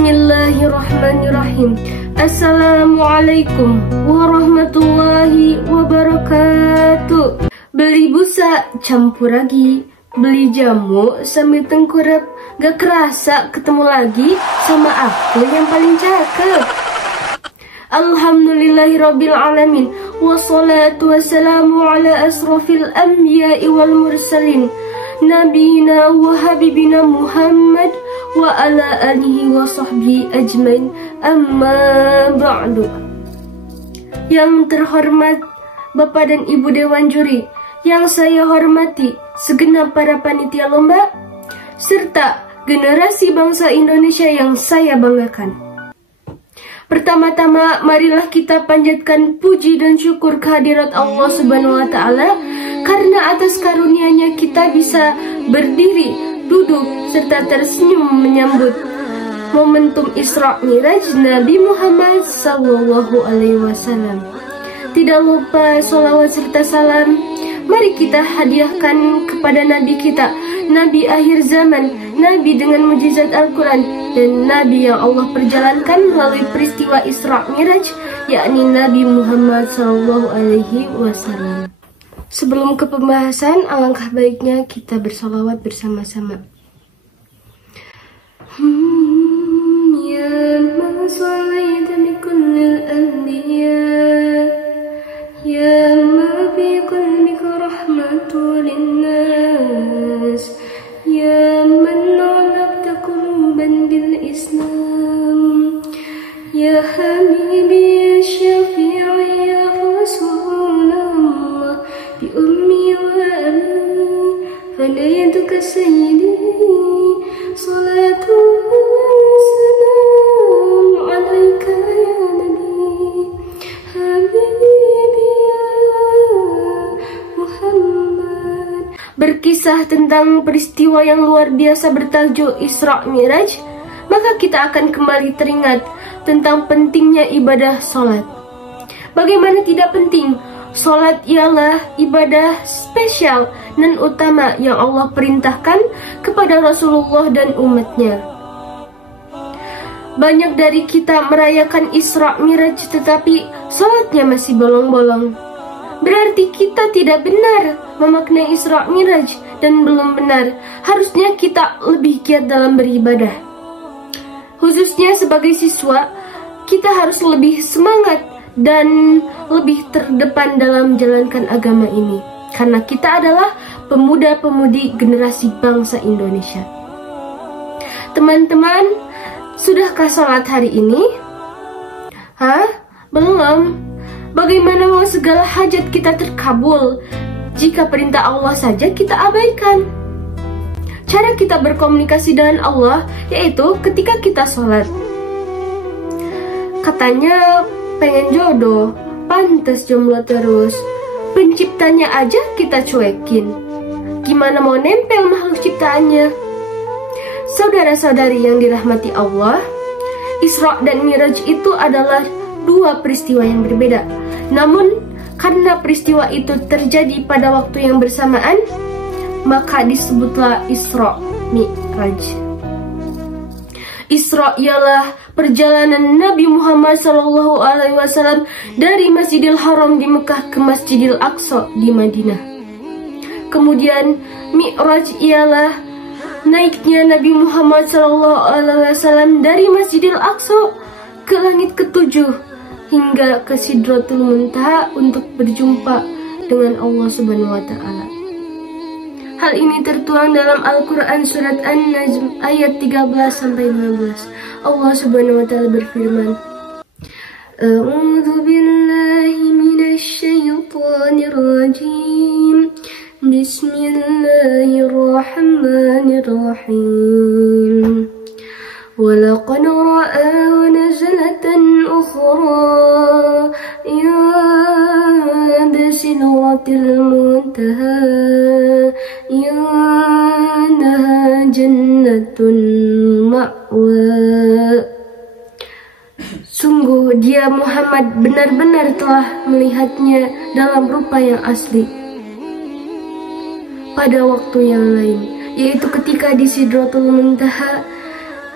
Bismillahirrahmanirrahim. Assalamualaikum warahmatullahi wabarakatuh. Beli busa campur ragi, beli jamu sambil tengkurap. Gak kerasa ketemu lagi sama aku yang paling cakep. Alhamdulillahirabbil alamin. Wassalatu wassalamu ala asrafil anbiya'i wal mursalin, nabiyina wa habibina Muhammad wa ala alihi wa sahbihi ajmain, amma ba'du. Yang terhormat Bapak dan Ibu Dewan Juri, yang saya hormati segenap para panitia lomba, serta generasi bangsa Indonesia yang saya banggakan. Pertama-tama, marilah kita panjatkan puji dan syukur kehadirat Allah Subhanahu wa Ta'ala, karena atas karunia-Nya kita bisa berdiri, duduk, serta tersenyum menyambut momentum Isra Miraj Nabi Muhammad Sallallahu Alaihi Wasallam. Tidak lupa sholawat serta salam mari kita hadiahkan kepada Nabi kita, Nabi akhir zaman, Nabi dengan mujizat Al-Quran, dan Nabi yang Allah perjalankan melalui peristiwa Isra Miraj, yakni Nabi Muhammad Sallallahu Alaihi Wasallam. Sebelum ke pembahasan, alangkah baiknya kita bersolawat bersama-sama. Ya man shalaita bi kullil anbiya, ya ma fi qalbika rahmatu linnas, ya man alaqta quluban bil Islam, ya habibi ya syafi'i ya Rasulullah, bi ummi wa abi fadaytuka sayyidi, salatu wassalam alaika ya nabi habibi ya Muhammad. Berkisah tentang peristiwa yang luar biasa bertajuk Isra Miraj, maka kita akan kembali teringat tentang pentingnya ibadah sholat. Bagaimana tidak penting? Sholat ialah ibadah spesial dan utama yang Allah perintahkan kepada Rasulullah dan umatnya. Banyak dari kita merayakan Isra Miraj tetapi sholatnya masih bolong-bolong. Berarti kita tidak benar memaknai Isra Miraj dan belum benar. Harusnya kita lebih giat dalam beribadah. Khususnya sebagai siswa, kita harus lebih semangat dan lebih terdepan dalam menjalankan agama ini, karena kita adalah pemuda-pemudi generasi bangsa Indonesia. Teman-teman, sudahkah sholat hari ini? Hah? Belum? Bagaimana mau segala hajat kita terkabul jika perintah Allah saja kita abaikan? Cara kita berkomunikasi dengan Allah yaitu ketika kita sholat. Katanya pengen jodoh, pantas jomblo terus. Penciptanya aja kita cuekin, gimana mau nempel makhluk ciptaannya? Saudara-saudari yang dirahmati Allah, Isra dan Miraj itu adalah dua peristiwa yang berbeda. Namun, karena peristiwa itu terjadi pada waktu yang bersamaan, maka disebutlah Isra Miraj. Isra ialah perjalanan Nabi Muhammad SAW dari Masjidil Haram di Mekah ke Masjidil Aqsa di Madinah. Kemudian Mi'raj ialah naiknya Nabi Muhammad SAW dari Masjidil Aqsa ke langit ketujuh hingga ke Sidratul Muntaha untuk berjumpa dengan Allah Subhanahu wa Ta'ala. Hal ini tertuang dalam Al-Quran surat An-Najm ayat 13-15. Allah Subhanahu wa Ta'ala berfirman, A'udzu billahi minasy syaithanir rajim. Bismillahirrahmanirrahim. Walaqad ra'ahu nazlatan ukhra inda sidratil muntaha indaha jannatun ma'wa. Sungguh dia Muhammad benar-benar telah melihatnya dalam rupa yang asli pada waktu yang lain, yaitu ketika di Sidratul Muntaha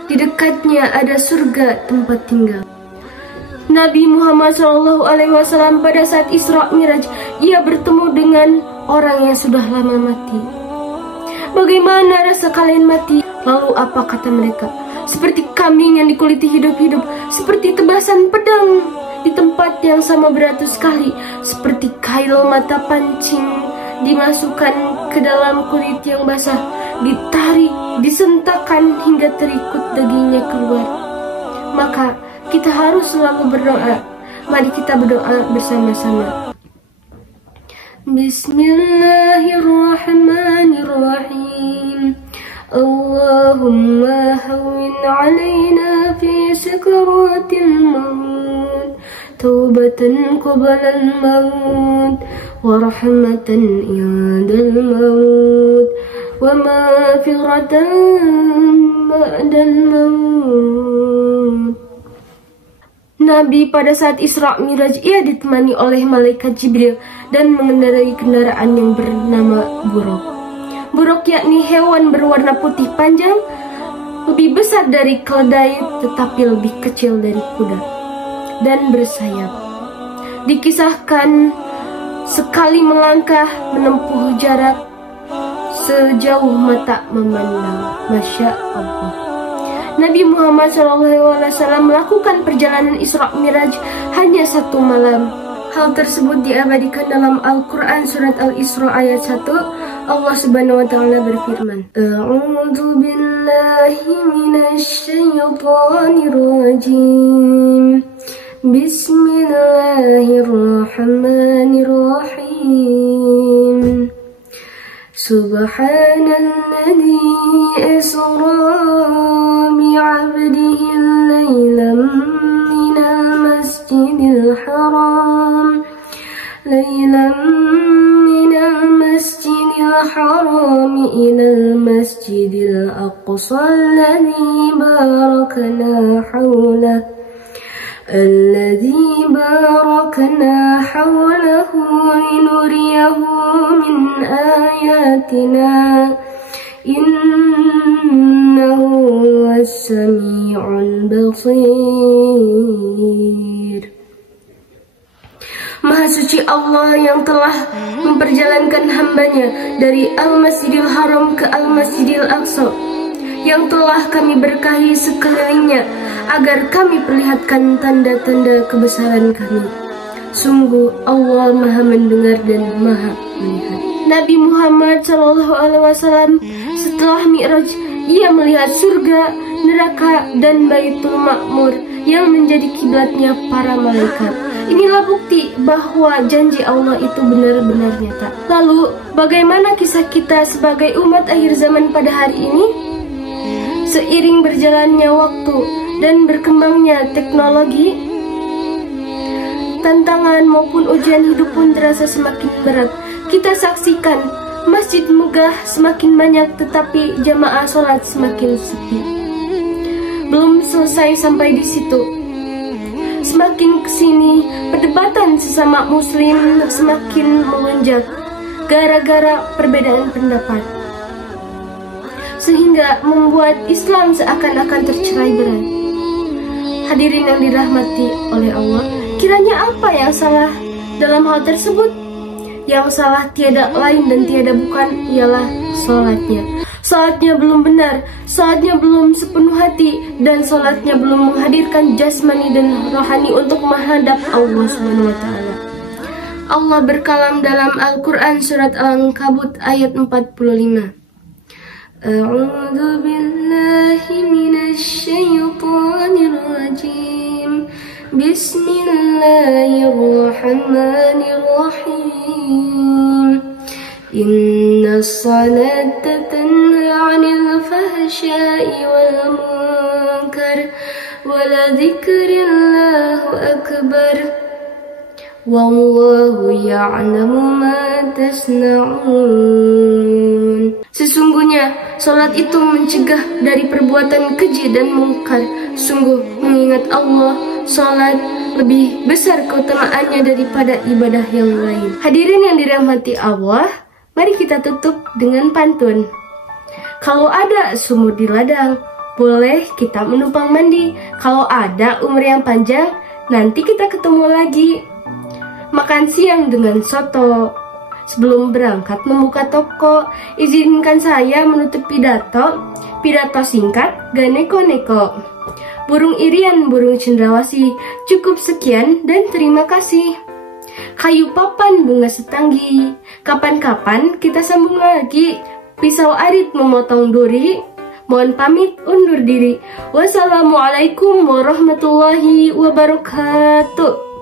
Di dekatnya ada surga tempat tinggal. Nabi Muhammad SAW pada saat Isra Miraj, ia bertemu dengan orang yang sudah lama mati. Bagaimana rasa kalian mati? Lalu apa kata mereka? Seperti kambing yang dikuliti hidup-hidup, seperti tebasan pedang di tempat yang sama beratus kali, seperti kail mata pancing dimasukkan ke dalam kulit yang basah, ditarik, disentakkan hingga terikut dagingnya keluar. Maka kita harus selalu berdoa. Mari kita berdoa bersama-sama. Bismillahirrahmanirrahim. Allahumma hawwin alaina fi sakaratil maut, taubatan qabla al-maut, wa rahmatan indal maut, wa maghfiratan ba'dal maut. Nabi pada saat Isra Miraj, ia ditemani oleh malaikat Jibril dan mengendarai kendaraan yang bernama buruk. Buruk yakni hewan berwarna putih panjang, lebih besar dari keledai tetapi lebih kecil dari kuda, dan bersayap. Dikisahkan sekali melangkah menempuh jarak sejauh mata memandang. Masya Allah. Nabi Muhammad SAW melakukan perjalanan Isra Miraj hanya 1 malam. Hal tersebut diabadikan dalam Al-Quran surat Al-Isra ayat 1. Allah Subhanahu wa Ta'ala berfirman, A'udzu billahi minasy syaithanir rajim. Bismillahirrahmanirrahim. Subhanalladzi asra bi'abdihi laylan minal masjidil haram ilal masjidil aqsa alladzi barakna hawlahu linuriyahu min ayatina innahu was-sami'ul basir. Maha suci Allah yang telah memperjalankan hambanya dari Al-Masjidil Haram ke Al-Masjidil Aqsa, yang telah kami berkahi sekelilingnya agar kami perlihatkan tanda-tanda kebesaran kami. Sungguh Allah Maha mendengar dan Maha melihat. Nabi Muhammad SAW setelah Mi'raj, ia melihat surga, neraka, dan Baitul Ma'mur yang menjadi kiblatnya para malaikat. Inilah bukti bahwa janji Allah itu benar-benar nyata. Lalu, bagaimana kisah kita sebagai umat akhir zaman pada hari ini? Seiring berjalannya waktu dan berkembangnya teknologi, tantangan maupun ujian hidup pun terasa semakin berat. Kita saksikan masjid megah semakin banyak, tetapi jamaah sholat semakin sepi. Belum selesai sampai di situ. Semakin kesini, perdebatan sesama muslim semakin melonjak gara-gara perbedaan pendapat, sehingga membuat Islam seakan-akan tercerai-berai. Hadirin yang dirahmati oleh Allah, kiranya apa yang salah dalam hal tersebut? Yang salah tiada lain dan tiada bukan ialah sholatnya. Sholatnya belum benar, sholatnya belum sepenuh hati, dan sholatnya belum menghadirkan jasmani dan rohani untuk menghadap Allah SWT. Allah berkalam dalam Al-Quran surat Al-Ankabut ayat 45. A'udzu billahi minasy syaithanir rajim. Bismillahirrahmanirrahim. Inna salata tanha 'anil fahsya'i wal munkar wa la dzikrillahu akbar. Wallahu ya'lamu ma tasna'un. Sesungguhnya salat itu mencegah dari perbuatan keji dan mungkar. Sungguh mengingat Allah, salat lebih besar keutamaannya daripada ibadah yang lain. Hadirin yang dirahmati Allah, mari kita tutup dengan pantun. Kalau ada sumur di ladang, boleh kita menumpang mandi. Kalau ada umur yang panjang, nanti kita ketemu lagi. Makan siang dengan soto. Sebelum berangkat membuka toko, izinkan saya menutup pidato singkat, gak neko-neko. Burung irian, burung cendrawasih, cukup sekian dan terima kasih. Kayu papan, bunga setanggi, kapan-kapan kita sambung lagi. Pisau arit memotong duri, mohon pamit undur diri. Wassalamualaikum warahmatullahi wabarakatuh.